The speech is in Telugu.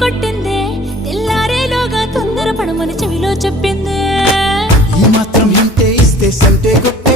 కొట్టిందే తెల్లారేలోగా తొందర పడమని చెవిలో చెప్పిందే ఈ మాత్రం హింటే ఇస్తే సంటే కొట్టే